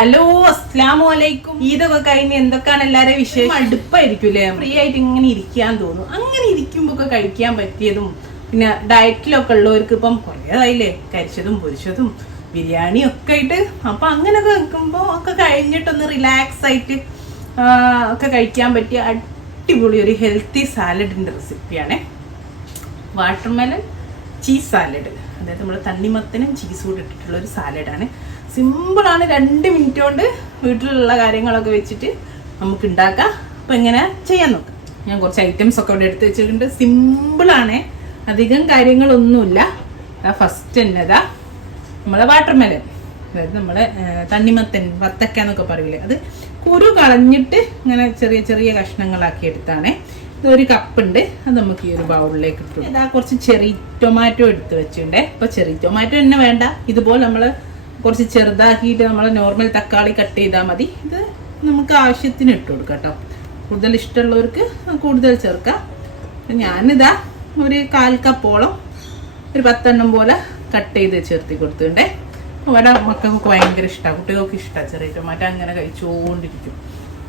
Hello അസ്സലാമു അലൈക്കും. ഇതൊക്കെ കഴിഞ്ഞ് എന്തൊക്കെയാണ് എല്ലാവരും വിശേഷം? അടുപ്പായിരിക്കൂലേ, ഫ്രീ ആയിട്ട് ഇങ്ങനെ ഇരിക്കാൻ തോന്നും. അങ്ങനെ ഇരിക്കുമ്പോ ഒക്കെ കഴിക്കാൻ പറ്റിയതും പിന്നെ ഡയറ്റിലൊക്കെ ഉള്ളവർക്ക് ഇപ്പം കുറേതായില്ലേ കരിച്ചതും പൊരിച്ചതും ബിരിയാണി ഒക്കെ ആയിട്ട്. അപ്പൊ അങ്ങനെയൊക്കെ നിൽക്കുമ്പോ ഒക്കെ കഴിഞ്ഞിട്ടൊന്ന് റിലാക്സ് ആയിട്ട് ഒക്കെ കഴിക്കാൻ പറ്റിയ അടിപൊളി ഒരു ഹെൽത്തി സാലഡിന്റെ റെസിപ്പിയാണ് വാട്ടർമെലൺ ചീസ് സാലഡ്. അതായത് നമ്മൾ തണ്ണിമത്തനും ചീസ് കൂടി ഇട്ടിട്ടുള്ള ഒരു സാലഡാണ്. സിമ്പിളാണ്, 2 മിനിറ്റ് കൊണ്ട് വീട്ടിലുള്ള കാര്യങ്ങളൊക്കെ വെച്ചിട്ട് നമുക്ക് ഉണ്ടാക്കാം. അപ്പം എങ്ങനെ ചെയ്യാൻ നോക്കാം. ഞാൻ കുറച്ച് ഐറ്റംസ് ഒക്കെ ഇവിടെ എടുത്ത് വെച്ചിട്ടുണ്ട്. സിമ്പിളാണ്, അധികം കാര്യങ്ങളൊന്നുമില്ല. ഫസ്റ്റ് തന്നെ നമ്മളെ വാട്ടർമെലൺ, അതായത് നമ്മളെ തണ്ണിമത്തൻ വത്തക്ക എന്നൊക്കെ പറയില്ലേ, അത് കുരു കളഞ്ഞിട്ട് ഇങ്ങനെ ചെറിയ ചെറിയ കഷ്ണങ്ങളാക്കി എടുത്താണ്. ഇതൊരു കപ്പുണ്ട്, അത് നമുക്ക് ഈ ഒരു ബൗളിലേക്ക് ഇട്ടു. ഇതാ കുറച്ച് ചെറി ടൊമാറ്റോ എടുത്ത് വെച്ചിട്ടുണ്ട്. അപ്പോൾ ചെറി ടൊമാറ്റോ തന്നെ വേണ്ട, ഇതുപോലെ നമ്മൾ കുറച്ച് ചെറുതാക്കിയിട്ട് നമ്മൾ നോർമൽ തക്കാളി കട്ട് ചെയ്താൽ മതി. ഇത് നമുക്ക് ആവശ്യത്തിന് ഇട്ട് കൊടുക്കാം കേട്ടോ. കൂടുതൽ ഇഷ്ടമുള്ളവർക്ക് കൂടുതൽ ചേർക്കാം. ഞാനിതാ ഒരു 1/4 കപ്പോളം ഒരു 10 എണ്ണം പോലെ കട്ട് ചെയ്ത് ചേർത്തി കൊടുത്തിട്ടുണ്ട്. അവിടെ മക്കൾക്ക് ഭയങ്കര ഇഷ്ടമാണ്, കുട്ടികൾക്ക് ഇഷ്ടമാണ് ചെറിയ ടൊമാറ്റോ, അങ്ങനെ കഴിച്ചുകൊണ്ടിരിക്കും.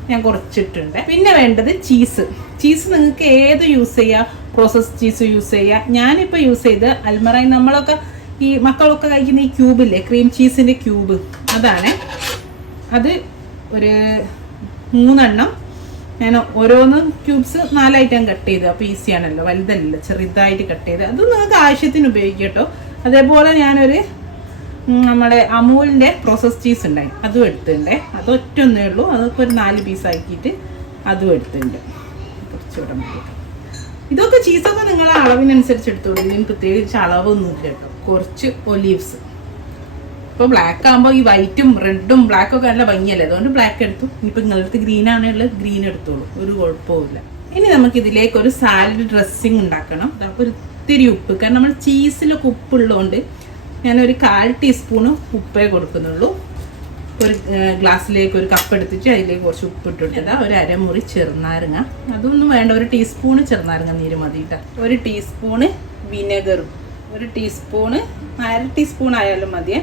ഞാൻ കുറച്ചിട്ടുണ്ട്. പിന്നെ വേണ്ടത് ചീസ്. ചീസ് നിങ്ങൾക്ക് ഏത് യൂസ് ചെയ്യാം, പ്രോസസ് ചീസ് യൂസ് ചെയ്യാം. ഞാനിപ്പോൾ യൂസ് ചെയ്ത് അൽമറ, നമ്മളൊക്കെ ഈ മക്കളൊക്കെ കഴിക്കുന്ന ഈ ക്യൂബില്ലേ, ക്രീം ചീസിന്റെ ക്യൂബ്, അതാണ്. അത് ഒരു 3 എണ്ണം ഞാൻ ഓരോന്ന് ക്യൂബ്സ് 4 ആയിട്ട് കട്ട് ചെയ്ത്. അപ്പോൾ ഈസിയാണല്ലോ, വലുതല്ല, ചെറുതായിട്ട് കട്ട് ചെയ്ത്. അത് നിങ്ങൾക്ക് ആവശ്യത്തിന് ഉപയോഗിക്കാം കേട്ടോ. അതേപോലെ ഞാനൊരു നമ്മുടെ അമൂലിന്റെ പ്രോസസ് ചീസ് ഉണ്ടായി, അതും എടുത്തിട്ടുണ്ട്. അത് ഒറ്റൊന്നേ ഉള്ളൂ, അതൊക്കെ ഒരു 4 പീസ് ആക്കിയിട്ട് അതും എടുത്തിട്ടുണ്ട്. കുറച്ചുകൂടെ മതി. ഇതൊക്കെ ചീസൊക്കെ നിങ്ങളെ അളവിനനുസരിച്ച് എടുത്തോളൂ, ഇതിന് പ്രത്യേകിച്ച് അളവൊന്നുമില്ല കേട്ടോ. കുറച്ച് ഒലീവ്സ്. ഇപ്പോൾ ബ്ലാക്ക് ആകുമ്പോൾ ഈ വൈറ്റും റെഡും ബ്ലാക്കും ഒക്കെ നല്ല ഭംഗിയല്ലേ, അതുകൊണ്ട് ബ്ലാക്ക് എടുത്തു. ഇനിയിപ്പോൾ നിങ്ങളടുത്ത് ഗ്രീൻ ആണെന്നുള്ളത് ഗ്രീൻ എടുത്തോളൂ, ഒരു കുഴപ്പമില്ല. ഇനി നമുക്ക് ഇതിലേക്ക് ഒരു സാലഡ് ഡ്രസ്സിങ് ഉണ്ടാക്കണം. അപ്പോൾ ഒരു ഇത്തിരി ഉപ്പ്, കാരണം നമ്മൾ ചീസിലൊക്കെ ഉപ്പുള്ളതുകൊണ്ട് ഞാനൊരു 1/4 ടീസ്പൂണ് ഉപ്പേ കൊടുക്കുന്നുള്ളൂ. ഒരു ഗ്ലാസ്സിലേക്ക് ഒരു കപ്പ് എടുത്തിട്ട് അതിലേക്ക് കുറച്ച് ഉപ്പ് ഇട്ടിട്ട് ഒരു അരമുറി ചെറുനാരങ്ങ, അതൊന്നും വേണ്ട, 1 ടീസ്പൂണ് ചെറുനാരങ്ങ നീര് മതി കേട്ടോ. 1 ടീസ്പൂണ് വിനെഗറും, 1 ടീസ്പൂണ് 1/2 ടീസ്പൂൺ ആയാലും മതിയേ.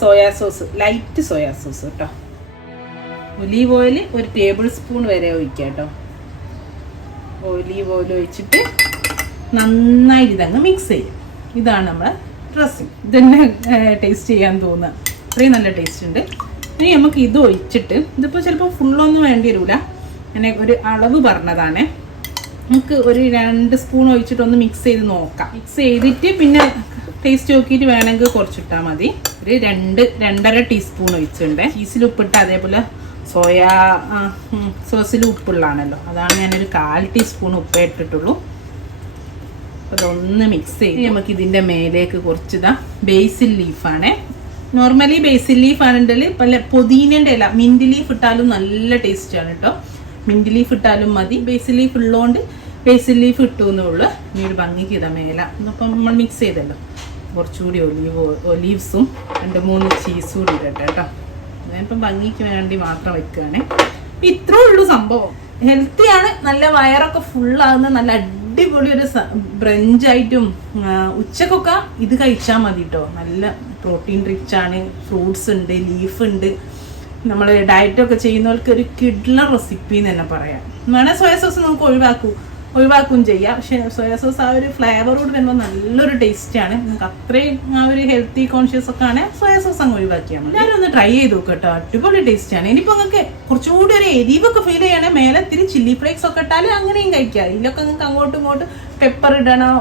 Soya sauce, light soya sauce കേട്ടോ. ഒലീവ് ഓയിൽ 1 ടേബിൾ സ്പൂൺ വരെ ഒഴിക്കാം കേട്ടോ. ഒലീവ് ഓയിൽ ഒഴിച്ചിട്ട് നന്നായിട്ട് ഇതങ്ങ് മിക്സ് ചെയ്യും. ഇതാണ് നമ്മുടെ ഡ്രസ്സിങ്. ഇതന്നെ ടേസ്റ്റ് ചെയ്യാൻ തോന്നുക, അത്രയും നല്ല ടേസ്റ്റ് ഉണ്ട്. ഇനി നമുക്ക് ഇത് ഒഴിച്ചിട്ട്, ഇതിപ്പോൾ ചിലപ്പോൾ ഫുള്ളൊന്നും വേണ്ടി വരില്ല, അങ്ങനെ ഒരു അളവ് പറഞ്ഞതാണ്. നമുക്ക് ഒരു 2 സ്പൂൺ ഒഴിച്ചിട്ട് ഒന്ന് മിക്സ് ചെയ്ത് നോക്കാം. മിക്സ് ചെയ്തിട്ട് പിന്നെ ടേസ്റ്റ് നോക്കിയിട്ട് വേണമെങ്കിൽ കുറച്ചിട്ടാൽ മതി. ഒരു 2-2.5 ടീസ്പൂൺ ഒഴിച്ചിട്ടുണ്ട്. ചീസിൽ ഉപ്പിട്ട് അതേപോലെ സോയാ സോസിൽ ഉപ്പുള്ളതാണല്ലോ, അതാണ് ഞാനൊരു 1/4 ടീസ്പൂൺ ഉപ്പേ ഇട്ടിട്ടുള്ളൂ. അതൊന്ന് മിക്സ് ചെയ്ത് നമുക്ക് ഇതിൻ്റെ മേലേക്ക് കുറച്ചിതാ ബേസിൽ ലീഫാണ്. നോർമലി ബേസിൽ ലീഫ് ആണെന്നുണ്ടെങ്കിൽ പല പുതിനേൻ്റെ ഇല, മിൻറ്റ് ലീഫ് ഇട്ടാലും നല്ല ടേസ്റ്റാണ് കേട്ടോ. മിൻറ്റ് ലീഫ് ഇട്ടാലും മതി. ബേസിൽ ലീഫ് ഉള്ളതുകൊണ്ട് ബേസിൽ ലീഫ് ഇട്ടു എന്നുള്ളൂ. ഇനി ഒരു ഭംഗിക്ക് ഇതാ മേല ഇന്നിപ്പം നമ്മൾ മിക്സ് ചെയ്തല്ലോ, കുറച്ചുകൂടി ഒലീവ്സും 2-3 ചീസും കൂടി ഇടട്ടെ കേട്ടോ. ഞാനിപ്പം ഭംഗിക്ക് വേണ്ടി മാത്രം വെക്കുകയാണ്. അപ്പം ഇത്രേ ഉള്ളൂ സംഭവം. ഹെൽത്തിയാണ്, നല്ല വയറൊക്കെ ഫുള്ളാകുന്ന നല്ല അടിപൊളി ഒരു ബ്രഞ്ചായിട്ടും. ഉച്ചക്കൊക്കെ ഇത് കഴിച്ചാൽ മതി കേട്ടോ. നല്ല പ്രോട്ടീൻ റിച്ച് ആണ്, ഫ്രൂട്ട്സ് ഉണ്ട്, ലീഫ് ഉണ്ട്. നമ്മൾ ഡയറ്റൊക്കെ ചെയ്യുന്നവർക്ക് ഒരു കിഡ്ലർ റെസിപ്പി എന്ന് തന്നെ പറയാം. വേണേൽ സോയാ സോസ് നമുക്ക് ഒഴിവാക്കുകയും ചെയ്യാം. പക്ഷെ സോയാ സോസ് ആ ഒരു ഫ്ലേവറോട് വരുമ്പോൾ നല്ലൊരു ടേസ്റ്റാണ്. നമുക്ക് അത്രയും ആ ഒരു ഹെൽത്തി കോൺഷ്യസ് ഒക്കെ ആണ്, സോയാ സോസ് അങ്ങ് ഒഴിവാക്കിയാൽ മതി. എല്ലാവരും ഒന്ന് ട്രൈ ചെയ്ത് നോക്കുക കേട്ടോ, അടിപൊളി ടേസ്റ്റാണ്. ഇനിയിപ്പോൾ നിങ്ങൾക്ക് കുറച്ചുകൂടി ഒരു എരിവൊക്കെ ഫീൽ ചെയ്യണേ, മേലെ ഇത്തിരി ചില്ലി ഫ്ലേക്സ് ഒക്കെ ഇട്ടാലും അങ്ങനെയും കഴിക്കാം. ഇതിലൊക്കെ നിങ്ങൾക്ക് അങ്ങോട്ടും ഇങ്ങോട്ടും പെപ്പർ ഇടണോ,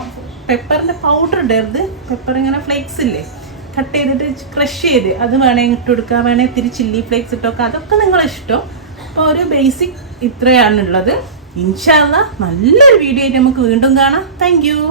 പെപ്പറിൻ്റെ പൗഡർ ഇടരുത്, പെപ്പർ ഇങ്ങനെ ഫ്ലേക്സ് ഇല്ലേ കട്ട് ചെയ്തിട്ട് ക്രഷ് ചെയ്ത് അത് വേണമെങ്കിൽ ഇട്ട് കൊടുക്കുക, വേണമെങ്കിൽ ഇത്തിരി ചില്ലി ഫ്ലേക്സ് ഇട്ടൊക്കെ, അതൊക്കെ നിങ്ങളിഷ്ടം. അപ്പോൾ ഒരു ബേസിക് ഇത്രയാണുള്ളത്. ഇൻഷാ അല്ലാഹ് നല്ലൊരു വീഡിയോ ആയിട്ട് നമുക്ക് വീണ്ടും കാണാം. Thank you.